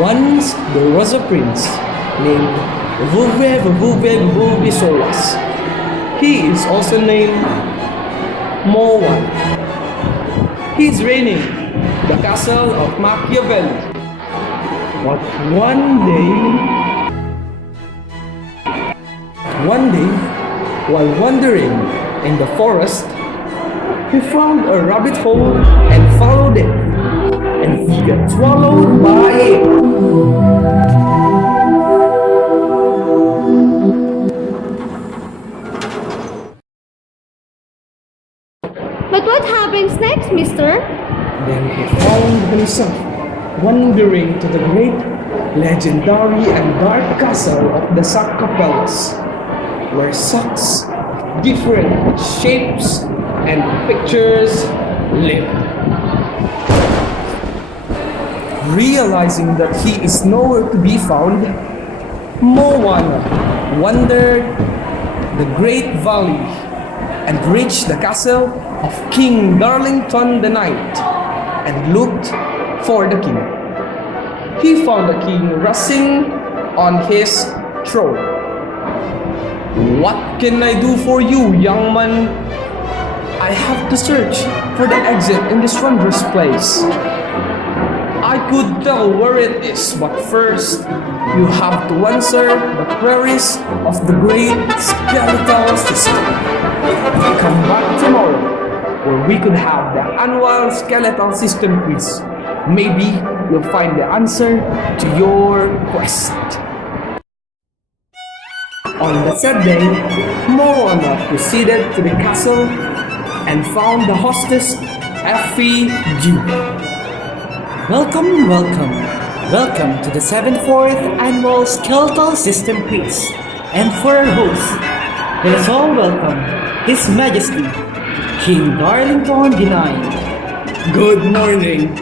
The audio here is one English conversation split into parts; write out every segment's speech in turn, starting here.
Once there was a prince named Vuvuvuvuvuvusolas. He is also named Moan. He is reigning the castle of Machiavelli. But one day, while wandering in the forest, he found a rabbit hole and followed it, and he got swallowed by it. But what happens next, mister? Then he found himself wandering to the great, legendary and dark castle of the Capellas, where socks of different shapes and pictures live. Realizing that he is nowhere to be found, Moana wandered the great valley and reached the castle of King Darlington the Knight and looked for the king. He found the king resting on his throne. "What can I do for you, young man? I have to search for the exit in this wondrous place. I could tell where it is, but first, you have to answer the queries of the great skeletal system. Come back tomorrow, where we could have the annual skeletal system quiz. Maybe you'll find the answer to your quest." On the said day, Moana proceeded to the castle and found the hostess, Effie G. Welcome to the 74th Annual Skeletal System Quiz. And for our host, let us all welcome His Majesty, King Darlington the Ninth. Good morning.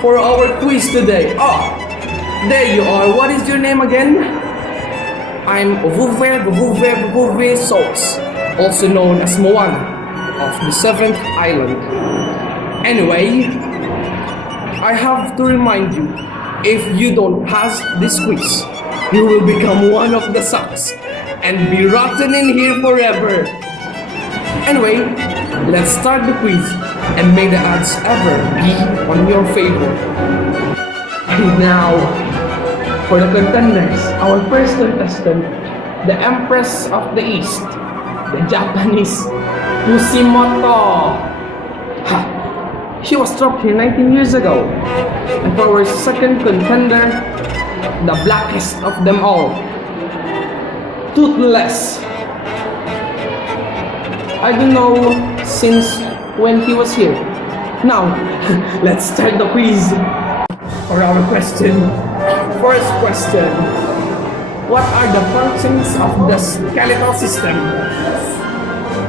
For our quiz today, there you are. What is your name again? I'm Vuvuvuvuvuvusolas, also known as Moana of the 7th Island. Anyway, I have to remind you, if you don't pass this quiz, you will become one of the socks and be rotten in here forever. Anyway, let's start the quiz and may the odds ever be on your favor. And now, for the contenders, our first contestant, the Empress of the East, the Japanese Kusimoto. She was dropped here 19 years ago. And for our second contender, the blackest of them all, Toothless. I don't know since when he was here. Now, let's start the quiz. For our question, first question, what are the functions of the skeletal system?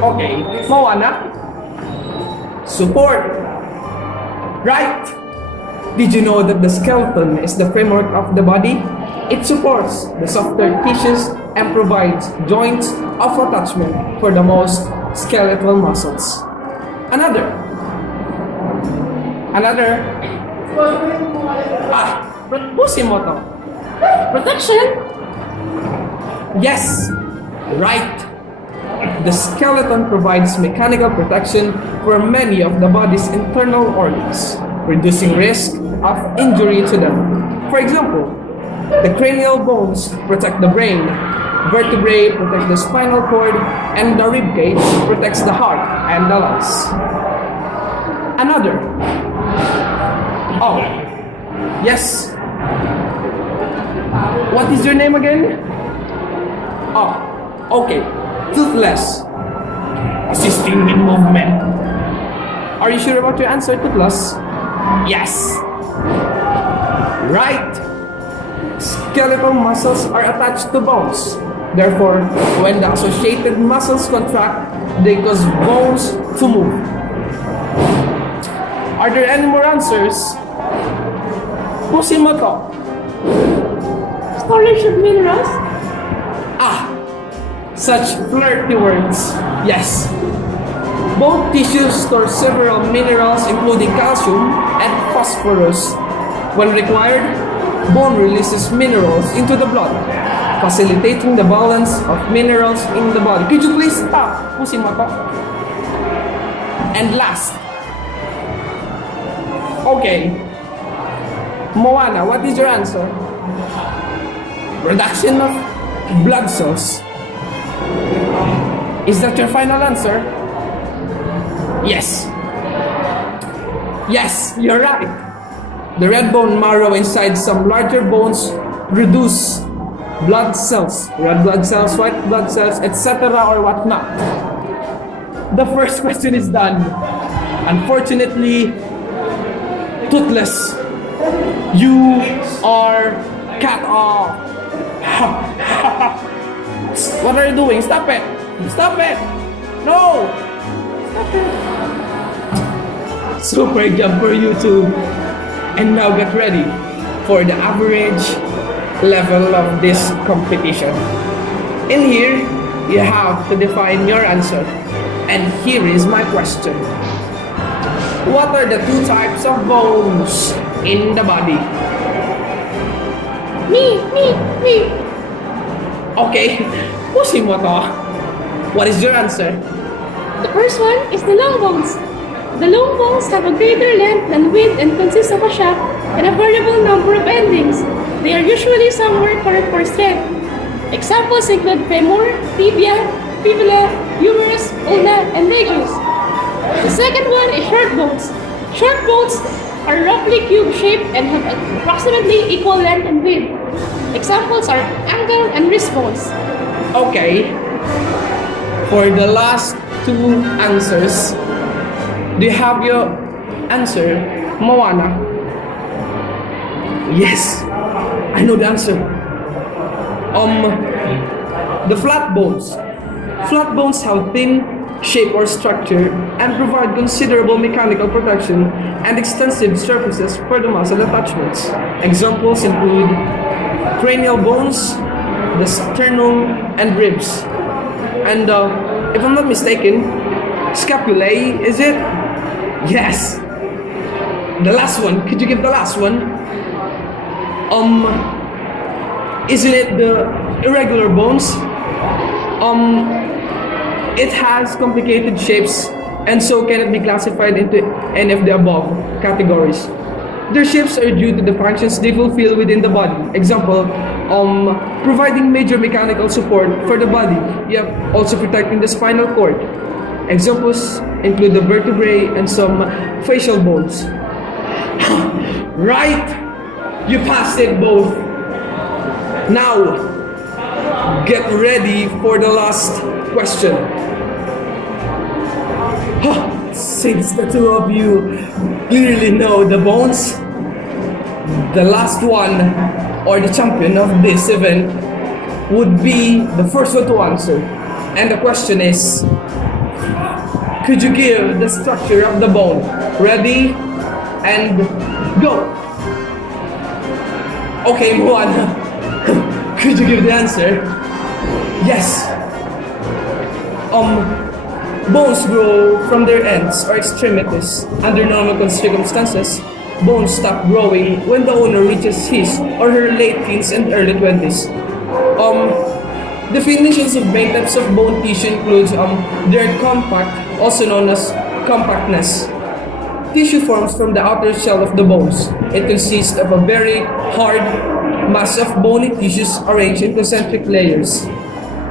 Okay, Moana, support. Right! Did you know that the skeleton is the framework of the body? It supports the softer tissues and provides joints of attachment for the most skeletal muscles. Another. Kusimoto. Protection? Yes! Right! The skeleton provides mechanical protection for many of the body's internal organs, reducing risk of injury to them. For example, the cranial bones protect the brain, vertebrae protect the spinal cord, and the rib cage protects the heart and the lungs. Another. Yes. What is your name again? Okay. Toothless. Assisting in movement. Are you sure about your answer, Toothless? Yes. Right. Skeletal muscles are attached to bones. Therefore, when the associated muscles contract, they cause bones to move. Are there any more answers? Kusimoto. Storage of minerals? Such flirty words. Yes. Both tissues store several minerals including calcium and phosphorus. When required, Bone releases minerals into the blood, facilitating the balance of minerals in the body. Could you please stop? Pusin mo to. And last. Okay. Moana, what is your answer? Reduction of blood cells. Is that your final answer? Yes. Yes, you're right. The red bone marrow inside some larger bones reduce blood cells, red blood cells, white blood cells, etc. or whatnot. The first question is done. Unfortunately, toothless, you are cut off. What are you doing? Stop it! Stop it! No! Stop it! Super job for you two. And now get ready for the average level of this competition. In here, you have to define your answer. And here is my question. What are the two types of bones in the body? Me. Okay, pusin mo to. What is your answer? The first one is the long bones. The long bones have a greater length and width and consist of a shaft and a variable number of endings. They are usually somewhere correct for strength. Examples include femur, tibia, fibula, humerus, ulna, and radius. The second one is short bones. Short bones are roughly cube-shaped and have approximately equal length and width. Examples are ankle and wrist bones. Okay. For the last two answers, do you have your answer, Moana? Yes, I know the answer. The flat bones. Flat bones have thin shape or structure and provide considerable mechanical protection and extensive surfaces for the muscle attachments. Examples include cranial bones, the sternum, and ribs. And if I'm not mistaken, scapulae, is it? Yes. The last one. Could you give the last one? Isn't it the irregular bones? It has complicated shapes and so cannot be classified into any of the above categories. Their shapes are due to the functions they fulfill within the body. Example, providing major mechanical support for the body, yet also protecting the spinal cord. Examples include the vertebrae and some facial bones. Right! You passed it both. Now, get ready for the last question. Since the two of you clearly know the bones, the last one, or the champion of this event, would be the first one to answer. And the question is, could you give the structure of the bone? Ready? And go! Okay, Moana, could you give the answer? Yes. Bones grow from their ends or extremities. Under normal circumstances, bones stop growing when the owner reaches his or her late teens and early 20s. Definitions of main types of bone tissue includes they are compact, also known as compactness. Tissue forms from the outer shell of the bones. It consists of a very hard mass of bony tissues arranged in concentric layers.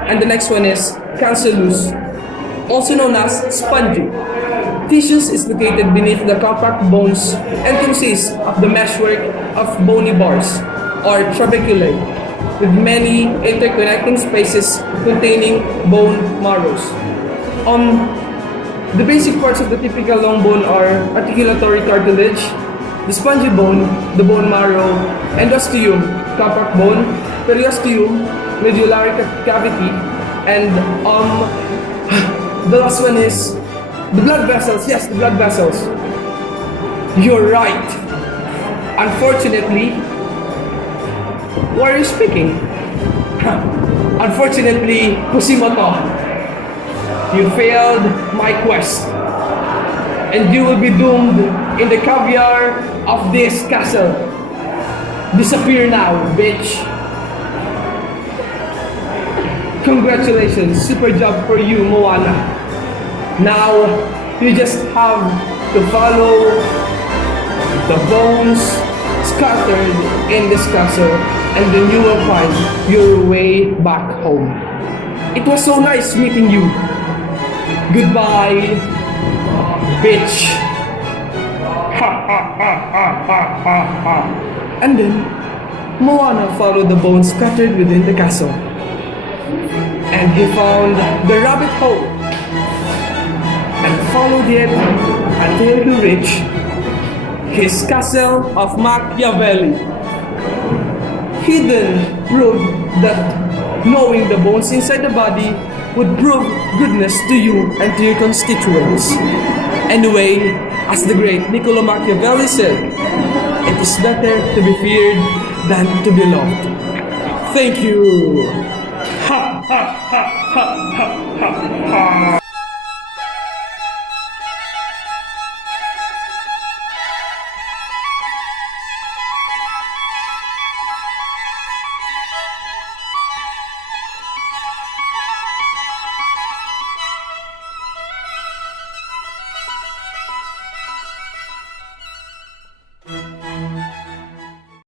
And the next one is cancellous, also known as spongy. Tissues is located beneath the compact bones and consists of the meshwork of bony bars, or trabeculae, with many interconnecting spaces containing bone marrows. The basic parts of the typical long bone are articulatory cartilage, the spongy bone, the bone marrow, endosteum, compact bone, periosteum, medullary cavity, and the last one is the blood vessels. Yes, the blood vessels. You're right. Unfortunately, why are you speaking? Unfortunately, Kusimoto, you failed my quest, and you will be doomed in the caviar of this castle. Disappear now, bitch! Congratulations, super job for you, Moana. Now, you just have to follow the bones scattered in this castle, and then you will find your way back home. It was so nice meeting you. Goodbye, bitch. And then, Moana followed the bones scattered within the castle. And he found the rabbit hole and followed it until he reached his castle of Machiavelli. He then proved that knowing the bones inside the body would prove goodness to you and to your constituents. Anyway, as the great Niccolo Machiavelli said, it is better to be feared than to be loved. Thank you. Ha ha ha ha ha ha ha.